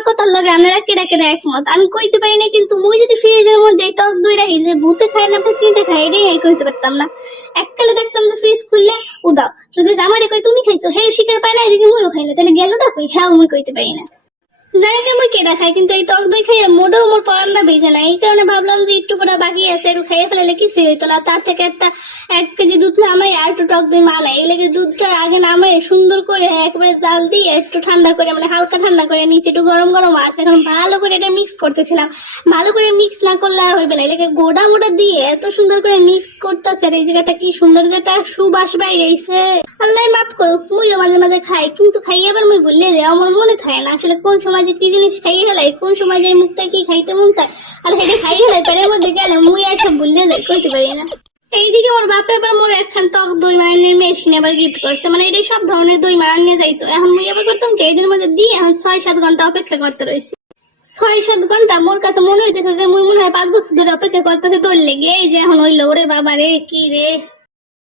আমার কথার লগে আপনারা কেডা কেডা একমত আমি কইতে পারি না, কিন্তু মুই যদি ফ্রিজের মধ্যে টক দই রাখি যে ভূতে খায় না ভূতিতে খায় এটাই আমি কইতে পারতাম না। এককালে দেখতাম যে ফ্রিজ খুললে উদাও, যদি আমারে কই তুমি খাইছো হে শিকার পায় না, এদিকে মুইও খাই না, তাহলে গেলটা কই? হ্যাঁ মুই কইতে পারি না। জানি না মুই কেডা খাই, কিন্তু এই টক দই খাইয়া মোটেও মোর পরানটা বেজে না। এই কারণে ভাবলাম যে একটু করে বাকি আছে, একটু খাইয়ে ফেলালে কিছু হইতো না। তার থেকে একটা 1 কেজি দুধ নামাই আর একটু টক দই মানাই, এই লেগে দুধটা আগে নামাই সুন্দর করে একবারে জাল দিয়ে একটু ঠান্ডা করে, মানে হালকা ঠান্ডা করে নিচে একটু গরম গরম আছে, এখন ভালো করে এটা মিক্স করতেছিলাম। ভালো করে মিক্স না করলে আর হইবে না, এই লেগে গোড়া মোটা দিয়ে এত সুন্দর করে মিক্স করতেছে। আর এই জায়গাটা কি সুন্দর যেটা সুবাস বাইরেছে, আল্লাহ মাফ করুক। মুইও মাঝে মাঝে খাই, কিন্তু খাই আবার মুই ভুলে যাই, আমার মনে থাকে না আসলে কোন সময় যে কি জিনিস খাইয়ে গেলাই, কোন সময় যে মুখটা কি খাইতে মন চায় আর হেঁটে খাইয়ে গেলাই পেটের মধ্যে গেলে মুই আর সব ভুলে যাই, কইতে পারি না। এইদিকে আমার বাপে এবার মোর একখান টক দই মারানোর মেশিন এবার গিফট করছে, মানে এটাই সব ধরনের দই মারান নিয়ে যাইতো। এখন মুই এবার করতাম কি, এদের মধ্যে দিয়ে এখন 6-7 ঘন্টা অপেক্ষা করতে রয়েছি। 6-7 ঘন্টা মোর কাছে মনে হইতেছে যে মুই মনে হয় 5 বছর ধরে অপেক্ষা করতেছে দই লেগে। এই যে এখন হইলো, ওরে বাবা রে কি রে।